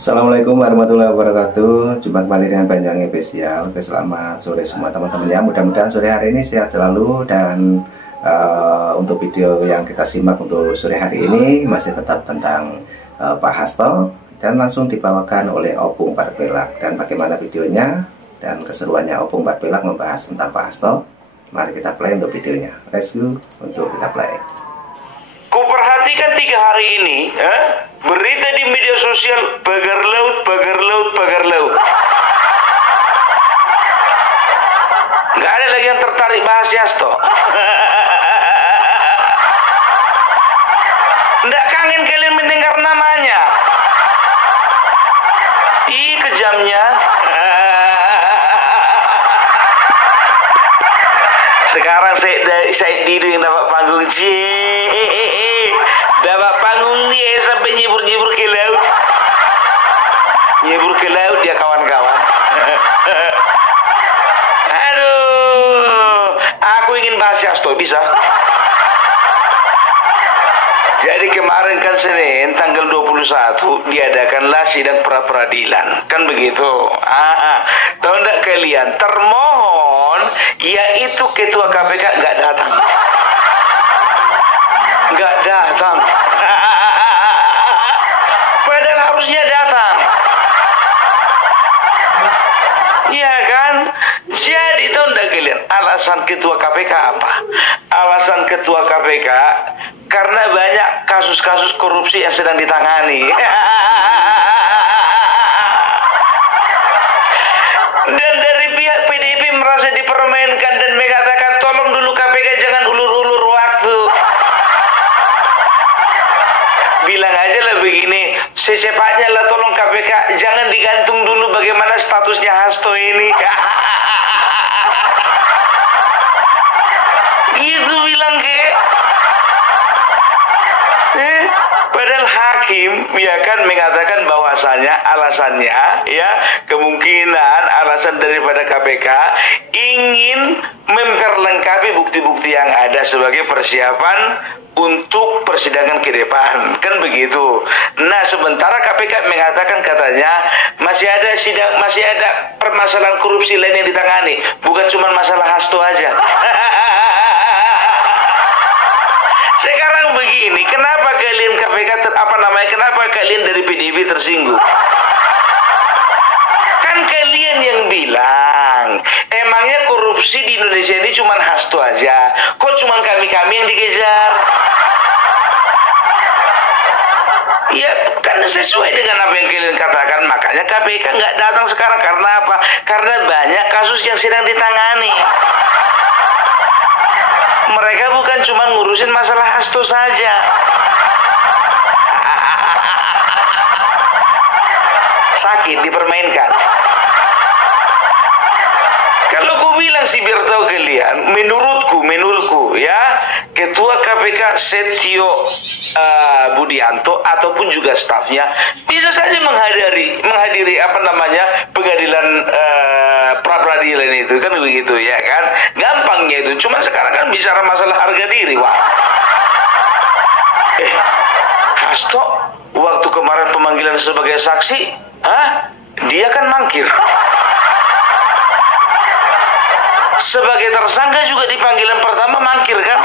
Assalamualaikum warahmatullahi wabarakatuh. Jumpa kembali dengan Banyuwangi Spesial. Selamat sore semua teman-teman ya. Mudah-mudahan sore hari ini sehat selalu. Dan untuk video yang kita simak untuk sore hari ini masih tetap tentang Pak Hasto, dan langsung dibawakan oleh Opung Parpelak. Dan bagaimana videonya dan keseruannya Opung Parpelak membahas tentang Pak Hasto, mari kita play untuk videonya. Let's go untuk kita play. Kuperhatikan 3 hari ini berita di media sosial pagar laut, pagar laut, pagar laut. Gak ada lagi yang tertarik bahas Hasto. Nggak kangen kalian mendengar namanya. Ih, kejamnya. Sekarang saya Dido yang dapat panggung. Dapat panggung nih sampai nyebur-nyebur ke laut. Nyebur ke laut dia kawan-kawan. Aduh, aku ingin bahas Hasto, bisa? Jadi kemarin kan Senin tanggal 21 diadakanlah sidang pra peradilan, kan begitu? Tahu enggak kalian, termohon yaitu ketua KPK nggak datang. Nggak datang. Padahal harusnya datang. Iya kan? Jadi tahu enggak kalian alasan ketua KPK apa? Alasan ketua KPK karena banyak kasus-kasus korupsi yang sedang ditangani. Dan dari pihak PDIP merasa dipermainkan dan mengatakan tolong dulu KPK jangan ulur-ulur waktu. Bilang aja lah begini, secepatnya lah tolong KPK jangan digantung dulu bagaimana statusnya Hasto ini. Gitu bilang ke. Padahal hakim ya kan mengatakan bahwasanya alasannya ya kemungkinan alasan daripada KPK ingin memperlengkapi bukti-bukti yang ada sebagai persiapan untuk persidangan ke depan, kan begitu. Nah, sementara KPK mengatakan katanya masih ada permasalahan korupsi lain yang ditangani, bukan cuma masalah Hasto aja. Sekarang begini, kenapa kalian KPK kenapa kalian dari PDIP tersinggung? Kan kalian yang bilang, emangnya korupsi di Indonesia ini cuma Hasto aja? Kok cuma kami-kami yang dikejar? Ya, kan sesuai dengan apa yang kalian katakan. Makanya KPK nggak datang sekarang. Karena apa? Karena banyak kasus yang sedang ditangani. Mereka bukan cuma ngurusin masalah Hasto saja. Sakit dipermainkan. Kalau ku bilang sih biar tahu kalian, menurutku ya, Ketua KPK Setio Budianto ataupun juga stafnya bisa saja menghadiri pengadilan pra peradilan itu, kan begitu ya kan? Gampangnya itu. Cuman sekarang kan bicara masalah harga diri, wah. Hasto waktu kemarin pemanggilan sebagai saksi, dia kan mangkir. Sebagai tersangka juga di panggilan pertama mangkir kan?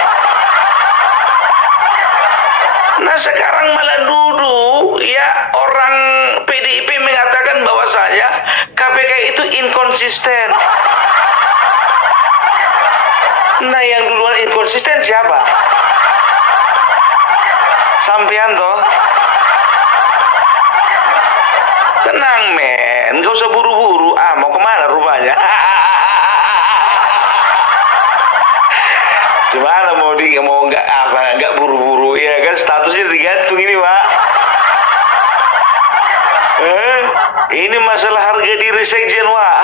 Nah, sekarang malah duduk ya orang PDIP mengatakan bahwasanya KPK itu inkonsisten. Nah, yang duluan inkonsisten siapa? Sampean toh? Tenang men, gak usah buru-buru. Mau kemana rupanya? Gimana mau nggak buru-buru ya kan, statusnya digantung ini Pak. Ini masalah harga diri sekjen Pak.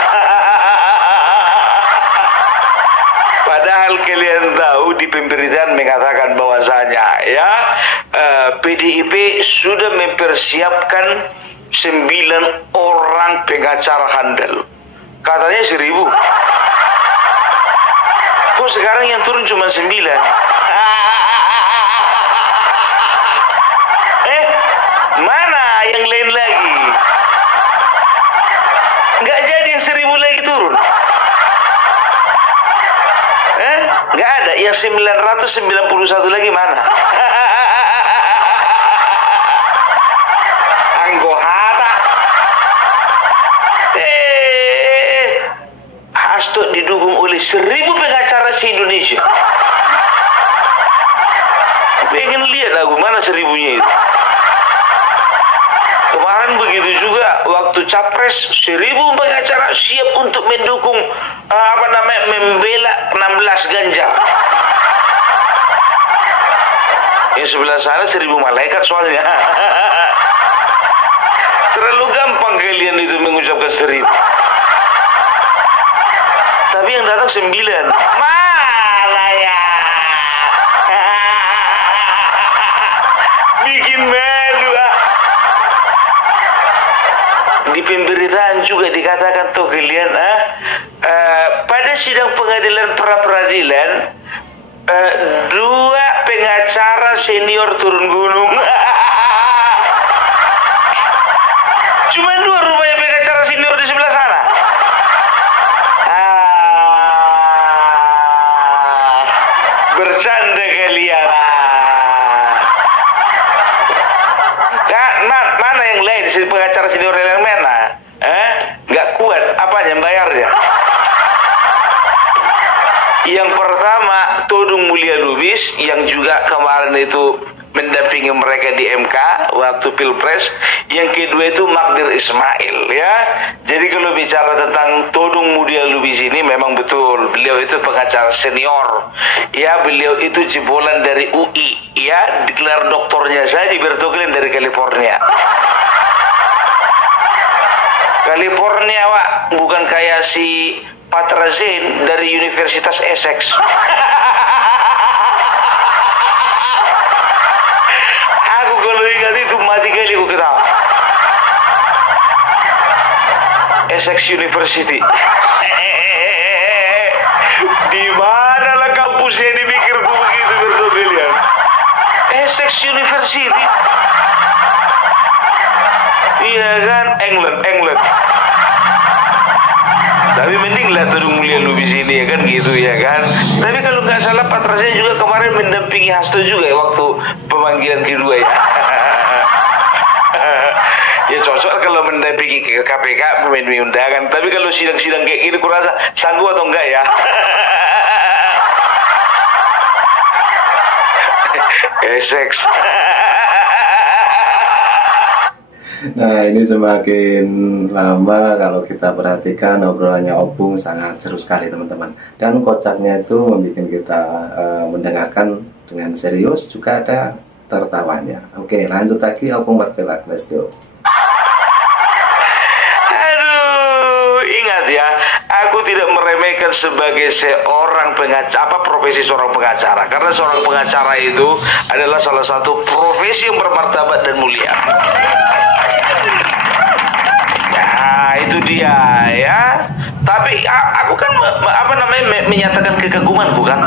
Padahal kalian tahu di pemberitaan mengatakan bahwasanya ya PDIP sudah mempersiapkan 9 orang pengacara handal. Katanya 1.000. Kok sekarang yang turun cuma 9? Mana yang lain lagi? Yang 991 lagi mana? Anggohata. Hasto didukung oleh 1000 pengacara se-Indonesia. Pengen lihat aku mana 1000-nya itu. Kemarin begitu juga waktu capres 1000 pengacara siap untuk mendukung membela 16 Ganjar. Yang sebelah sana 1000 malaikat soalnya. Terlalu gampang kalian itu mengucapkan 1000. Tapi yang datang 9. Mana ya? Bikin malu ah. Di pemberitaan juga dikatakan tuh kalian pada sidang pengadilan pra-peradilan 2 pengacara senior turun gunung. Cuma 2 rupanya pengacara senior di sebelah sana. Bercanda kalian. Mana yang lain pengacara senior yang mana? Nggak kuat apanya bayarnya? Yang pertama Todung Mulya Lubis yang juga kemarin itu mendampingi mereka di MK waktu Pilpres. Yang kedua itu Magdir Ismail ya. Jadi kalau bicara tentang Todung Mulya Lubis ini memang betul beliau itu pengacara senior. Ya, beliau itu jebolan dari UI ya, gelar doktornya saja bertoklin dari California. California, Wak, bukan kayak si Patra Zain dari Universitas Essex. Aku kalau ingat itu mati kali aku ketawa. Essex University. Di mana lah kampusnya ini pikirku begitu berdobilian. Essex University. Iya kan, England. Tapi mending lah Todung Mulya Lubis ini ya kan gitu ya kan. Tapi kalau nggak salah Patra Zain juga kemarin mendampingi Hasto juga ya waktu pemanggilan kedua ya. Ya cocok kalau mendampingi ke KPK memenuhi undangan. Tapi kalau sidang-sidang kayak gini kurasa sanggup atau enggak ya? Essex. Nah, ini semakin lama kalau kita perhatikan obrolannya Opung sangat seru sekali teman-teman. Dan kocaknya itu membuat kita mendengarkan dengan serius, juga ada tertawanya. Oke, lanjut lagi Opung berkelak, let's go. Aduh, ingat ya, aku tidak meremehkan sebagai seorang pengacara, profesi seorang pengacara. Karena seorang pengacara itu adalah salah satu profesi yang bermartabat dan mulia. Itu dia ya. Tapi aku kan menyatakan kekaguman bukan?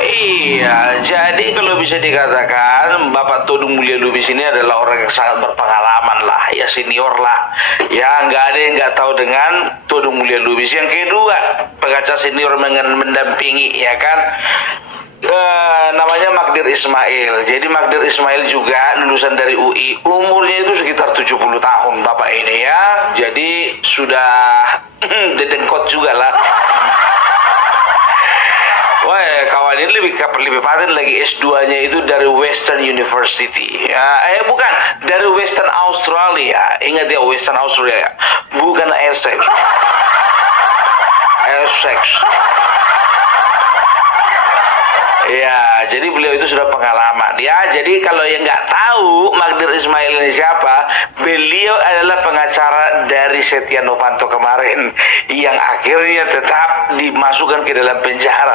Iya, jadi kalau bisa dikatakan Bapak Todung Mulya Lubis ini adalah orang yang sangat berpengalaman lah, ya senior lah. Ya nggak ada yang nggak tahu dengan Todung Mulya Lubis. Yang kedua, pengacara senior mendampingi ya kan. Namanya Magdir Ismail. Jadi Magdir Ismail juga lulusan dari UI. Umurnya itu sekitar 70 tahun Bapak ini ya. Jadi sudah dedengkot juga lah. Wah, kawan ini lebih paten lagi S2-nya itu dari Western University. Ya, bukan, dari Western Australia. Ingat ya, Western Australia. Bukan Essex. Ya, jadi beliau itu sudah pengalaman. Ya, jadi kalau yang nggak tahu Magdir Ismail ini siapa, beliau adalah pengacara dari Setia Novanto kemarin yang akhirnya tetap dimasukkan ke dalam penjara.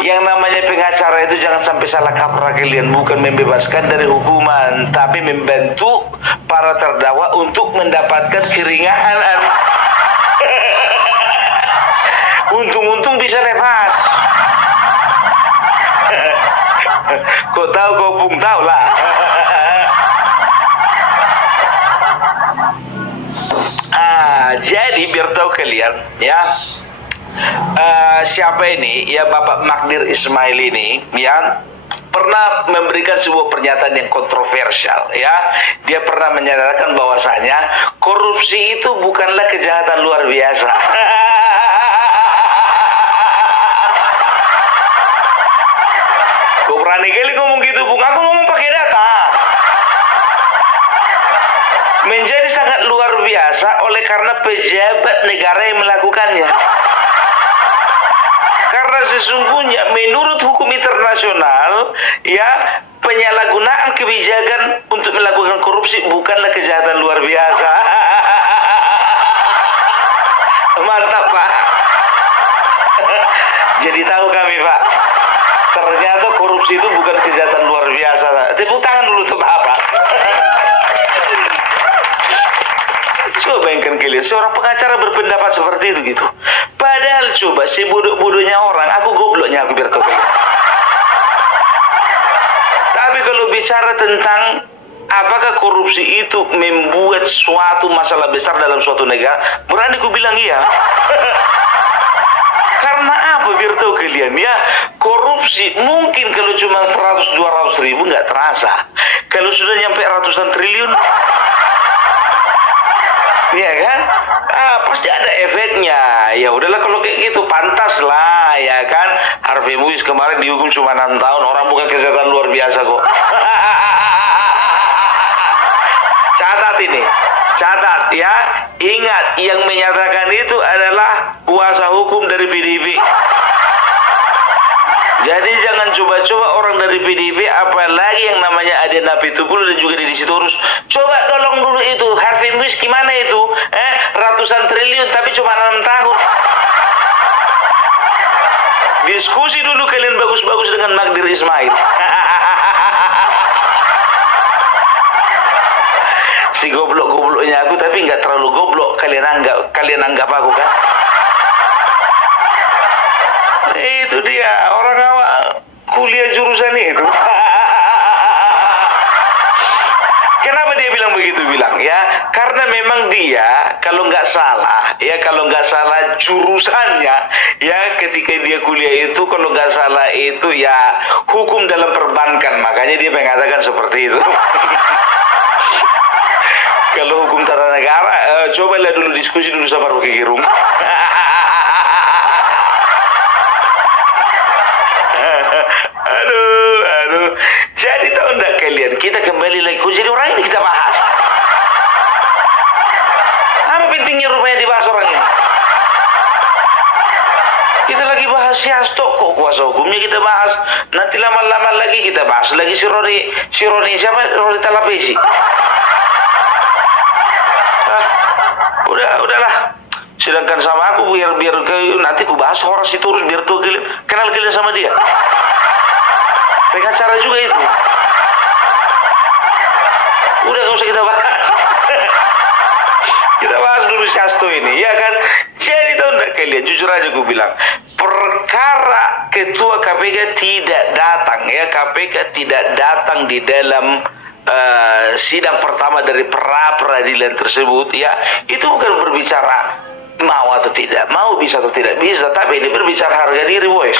Yang namanya pengacara itu jangan sampai salah kaprah kalian, bukan membebaskan dari hukuman, tapi membantu para terdakwa untuk mendapatkan keringanan. Untung-untung bisa lepas. Kau tahu, kau pun tahu lah. Jadi biar tahu kalian sekalian, ya. Siapa ini? Ya, Bapak Magdir Ismail ini, ya, pernah memberikan sebuah pernyataan yang kontroversial, ya. Dia pernah menyatakan bahwasanya korupsi itu bukanlah kejahatan luar biasa. Kok berani kali ngomong gitu, Bung? Aku ngomong pakai data. Menjadi sangat luar biasa oleh karena pejabat negara yang melakukannya. Karena sesungguhnya menurut hukum internasional, ya, penyalahgunaan kebijakan untuk melakukan korupsi bukanlah kejahatan luar biasa. Mantap, Pak. Jadi tahu kami, Pak. Ternyata korupsi itu bukan kejahatan luar biasa. Tepuk tangan dulu untuk Bapak. Coba bayangkan kalian, seorang pengacara berpendapat seperti itu gitu. Padahal coba, sebodoh-bodohnya orang, aku gobloknya aku biar tahu kalian. Tapi kalau bicara tentang apakah korupsi itu membuat suatu masalah besar dalam suatu negara, berani ku bilang iya. Karena apa? Biar tahu kalian, ya, korupsi mungkin kalau cuma 100-200 ribu nggak terasa. Kalau sudah nyampe ratusan triliun, iya kan? Pasti ada efeknya. Ya udahlah kalau kayak gitu, pantas lah, ya kan? Harvey Muiz kemarin dihukum cuma 6 tahun, orang bukan kejahatan luar biasa kok. Catat ini, catat ya. Ingat, yang menyatakan itu adalah kuasa hukum dari PDIP. Jadi jangan coba-coba orang dari PDIP, apalagi yang namanya Adena Pitupulu dan juga Deddy Sitorus, coba tolong dulu itu Harvey Muiz gimana itu, ratusan triliun tapi cuma 6 tahun. Diskusi dulu kalian bagus-bagus dengan Magdir Ismail. Si goblok-gobloknya aku, tapi nggak terlalu goblok. Kalian anggap aku kan? Itu dia orang awak kuliah jurusan itu. Kenapa dia bilang begitu? Bilang ya, karena memang dia kalau nggak salah, ya kalau nggak salah jurusannya, ya ketika dia kuliah itu kalau nggak salah itu ya hukum dalam perbankan, makanya dia mengatakan seperti itu. Kalau hukum tata negara, cobalah dulu diskusi dulu sama Rocky Gerung. Aduh. Jadi tahu enggak kalian, kita kembali lagi. Jadi orang ini kita bahas. Apa pentingnya rupanya dibahas orang ini? Kita lagi bahas si Hasto, kok kuasa hukumnya kita bahas. Nanti lama-lama lagi kita bahas lagi si Roni siapa? Roni Talapesi. Udahlah. Sedangkan sama aku biar nanti ku bahas Horace Sitorus biar tuh kalian kenal sama dia. Pengacara juga itu. Udah gak usah kita bahas. Kita bahas dulu si Hasto ini, ya kan? Jadi tahu enggak kalian, jujur aja gue bilang, perkara ketua KPK tidak datang, ya, KPK tidak datang di dalam sidang pertama dari pra-peradilan tersebut, ya, itu bukan berbicara mau atau tidak, mau bisa atau tidak bisa, tapi ini berbicara harga diri, boys.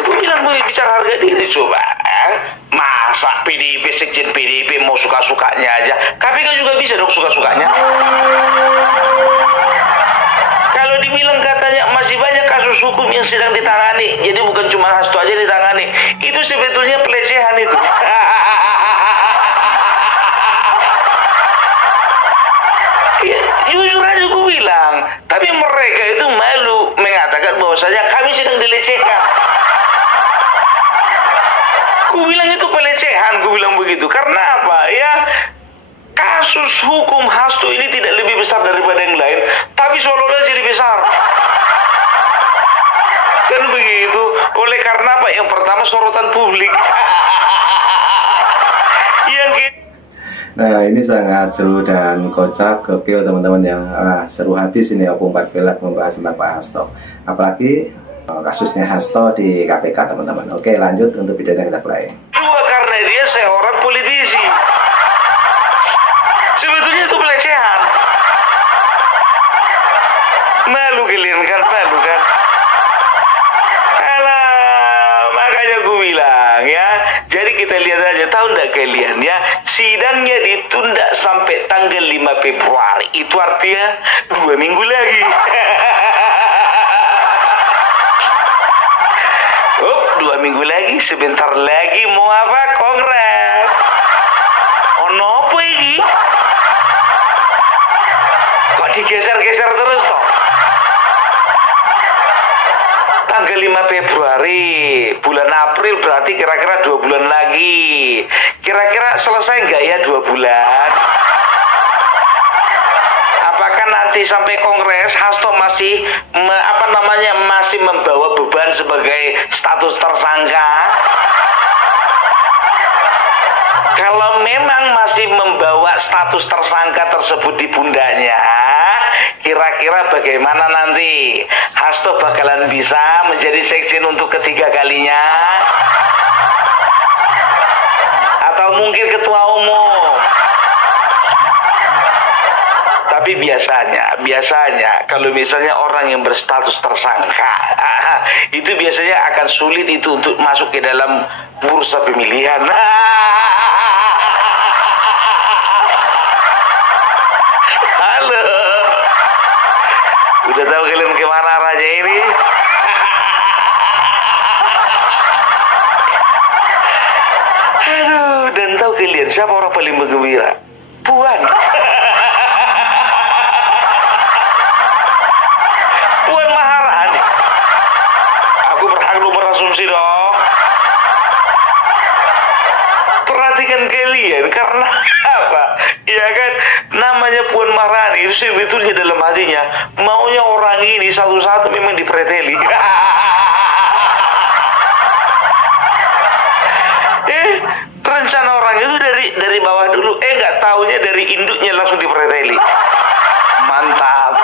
Aku bilang bicara harga diri, coba. Masa PDIP, sekjen PDIP mau suka-sukanya aja, KPK juga bisa dong suka-sukanya. Kalau dibilang katanya masih banyak kasus hukum yang sedang ditangani, jadi bukan cuma Hasto aja ditangani, itu sebetulnya pelecehan itu. Ya, jujur aja gue bilang, tapi mereka itu malu mengatakan bahwasanya kami sedang dilecehkan. Gue bilang itu pelecehan, gue bilang begitu. Karena apa? Ya, kasus hukum Hasto ini tidak lebih besar daripada yang lain, tapi seolah-olah jadi besar. Kan begitu. Oleh karena apa? Yang pertama sorotan publik. Nah, ini sangat seru dan kocak, gokil teman-teman yang seru habis ini Opung 4 Belak membahas tentang Pak Hasto. Apalagi kasusnya Hasto di KPK, teman-teman. Oke, lanjut untuk videonya kita play. Dua, karena dia seorang politisi. Sebetulnya itu pelecehan. Malu kalian kan, malu kan. Alah, makanya gue bilang ya. Jadi kita lihat aja, tahu nggak kalian ya, sidangnya ditunda sampai tanggal 5 Februari. Itu artinya 2 minggu lagi. 2 minggu lagi, sebentar lagi mau apa? Kongres. Ono apa ini? Kok digeser-geser terus toh? Tanggal 5 Februari, bulan April berarti kira-kira 2 bulan lagi. Kira-kira selesai nggak ya 2 bulan? Apakah nanti sampai Kongres Hasto masih masih membawa beban sebagai status tersangka? Kalau memang masih membawa status tersangka tersebut di pundaknya, kira-kira bagaimana nanti? Hasto bakalan bisa menjadi sekjen untuk ketiga kalinya? Atau mungkin ketua umum? Tapi biasanya kalau misalnya orang yang berstatus tersangka, itu biasanya akan sulit itu untuk masuk ke dalam bursa pemilihan. Halo, udah tahu kalian kemana arahnya ini? Aduh, dan tahu kalian siapa orang paling bergembira? Puan. Asumsi dong. Perhatikan kalian, karena apa? Ya kan, namanya Puan Maharani itu sebetulnya dalam hatinya maunya orang ini satu-satu memang dipreteli. Rencana orang itu dari bawah dulu, nggak taunya dari induknya langsung dipreteli. Mantap.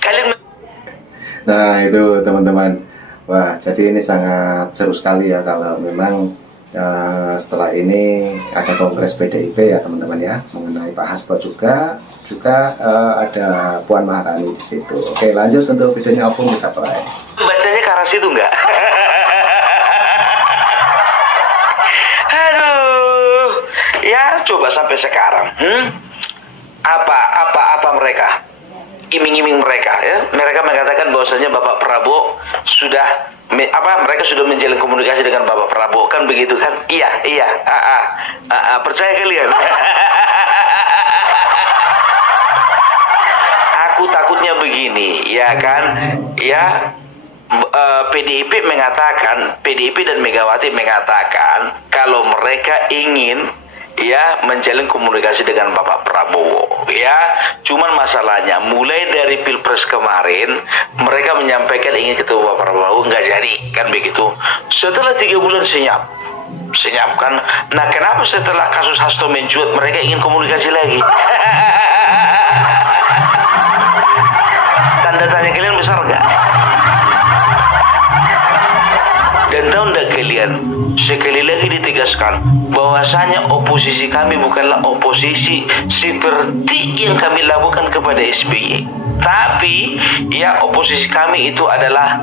Kalian. Nah itu teman-teman, wah jadi ini sangat seru sekali ya kalau memang setelah ini ada kongres PDIP ya teman-teman ya, mengenai Pak Hasto juga ada Puan Maharani di situ. Oke, lanjut untuk videonya Opung kita play. Bacanya ke arah situ nggak? Aduh, ya coba sampai sekarang, apa mereka? Iming-iming mereka ya, mereka mengatakan bahwasanya Bapak Prabowo mereka sudah menjalin komunikasi dengan Bapak Prabowo, kan begitu kan? Iya, percaya kalian? Aku takutnya begini, ya kan? Ya, PDIP dan Megawati mengatakan kalau mereka ingin ya menjalin komunikasi dengan Bapak Prabowo ya, cuman masalahnya mulai dari Pilpres kemarin mereka menyampaikan ingin ketemu Bapak Prabowo, nggak jadi kan begitu. Setelah 3 bulan senyap kan. Nah, kenapa setelah kasus Hasto mencuat mereka ingin komunikasi lagi? Tanda tanya kalian besar nggak? Dan tahu nggak kalian, sekali lagi ditegaskan bahwasanya oposisi kami bukanlah oposisi seperti yang kami lakukan kepada SBY, tapi ya oposisi kami itu adalah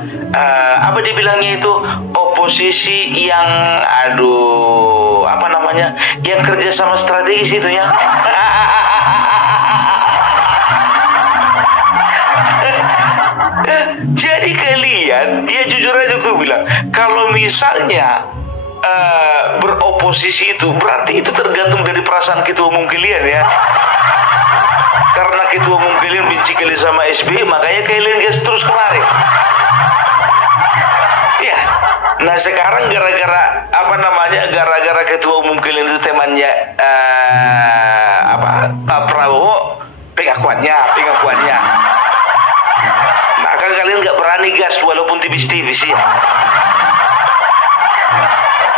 apa dibilangnya itu, oposisi yang yang kerjasama strategis itu ya. Jadi kalian, ya jujur aja gue bilang, kalau misalnya beroposisi itu berarti itu tergantung dari perasaan ketua umum kalian ya. Karena ketua umum kalian benci kali sama SBY, makanya kalian gas terus kemarin. Ya, nah sekarang gara-gara ketua umum kalian itu temannya Prabowo, pengakuannya. Maka kalian nggak berani gas walaupun tipis-tipis ya.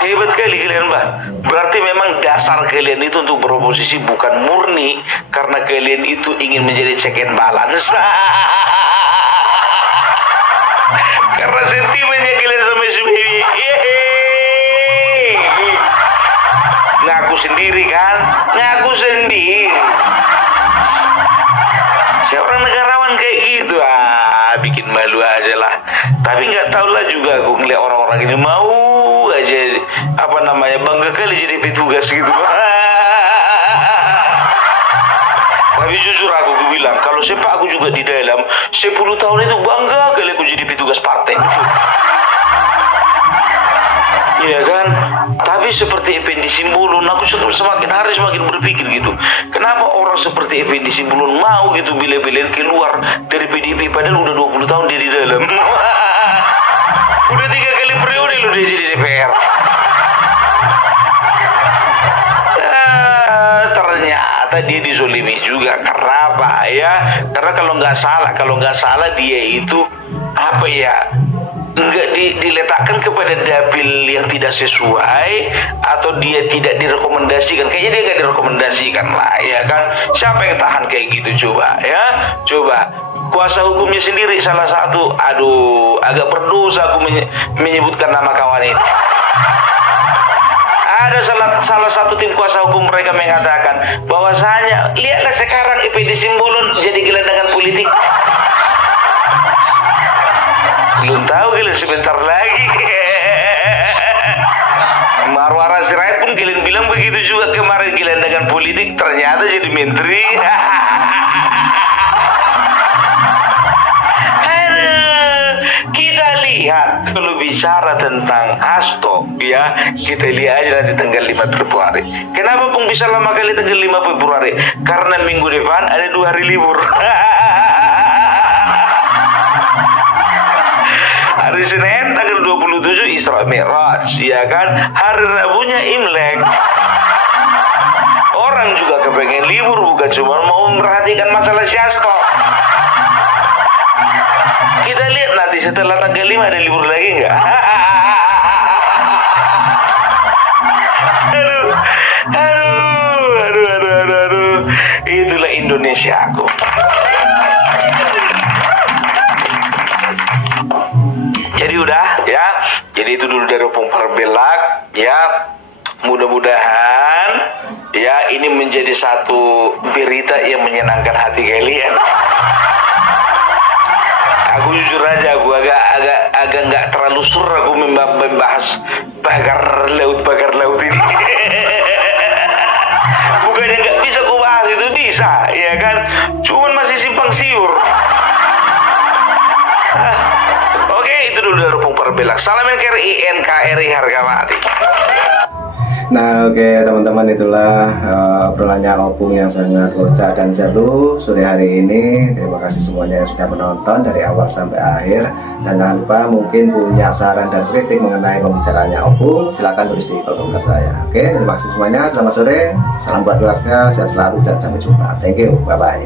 Hebat kali kalian, Mbak. Berarti memang dasar kalian itu untuk beroposisi bukan murni karena kalian itu ingin menjadi check and balance. Karena sentimennya kalian sama SBY. Ngaku sendiri kan? Ngaku sendiri. kawan kayak gitu, bikin malu aja lah. Tapi nggak tahu lah juga aku ngeliat orang-orang ini mau aja bangga kali jadi petugas gitu. Tapi jujur aku bilang, kalau sepak aku juga di dalam 10 tahun itu bangga kali aku jadi petugas partai. Iya kan? Tapi seperti Effendi Simbolon, aku semakin hari semakin berpikir gitu. Kenapa orang seperti Effendi Simbolon mau gitu bila-bila keluar dari PDIP padahal udah 20 tahun dia di dalam. Udah 3 kali periode loh dia jadi DPR. Ternyata dia dizolimi juga. Kenapa ya? Karena kalau nggak salah dia itu nggak diletakkan kepada dapil yang tidak sesuai, atau dia tidak direkomendasikan. Kayaknya dia nggak direkomendasikan lah, ya kan? Siapa yang tahan kayak gitu coba ya? Coba kuasa hukumnya sendiri salah satu. Aduh, agak berdosa aku menyebutkan nama kawan ini. Ada salah satu tim kuasa hukum mereka mengatakan bahwasanya lihatlah sekarang Effendi Simbolon jadi gelandangan politik. Belum tahu kalian sebentar lagi. Marwara Sirait pun kalian bilang begitu juga kemarin, gelandangan politik ternyata jadi menteri. Kita lihat kalau bicara tentang Hasto ya, kita lihat aja nanti tanggal 5 Februari. Kenapa pun bisa lama kali tanggal 5 Februari? Karena minggu depan ada 2 hari libur. Hari Senin tanggal 27 Isra Mi'raj, ya kan? Hari Rabunya Imlek. Orang juga kepengen libur, bukan cuma mau memperhatikan masalah si Hasto. Kita lihat nanti setelah tanggal 5 ada libur lagi nggak? Aduh. Itulah Indonesia aku. Jadi udah ya, jadi itu dulu dari Opung Perbelak ya. Mudah-mudahan ya ini menjadi satu berita yang menyenangkan hati kalian. Aku jujur aja, aku agak nggak terlalu sur aku membahas pagar laut ini. Bukannya nggak bisa aku bahas, itu bisa, ya kan? Cuman masih simpang siur. Itu dulu dari Opung Perbelak. Salam NKRI harga mati. Nah oke teman-teman, itulah obrolannya Opung yang sangat kocak dan seru sore hari ini. Terima kasih semuanya yang sudah menonton dari awal sampai akhir. Dan jangan lupa, mungkin punya saran dan kritik mengenai pembicaraannya Opung, silahkan tulis di kolom komentar saya. Oke, terima kasih semuanya. Selamat sore, salam buat keluarga, sehat selalu dan sampai jumpa. Thank you, bye bye.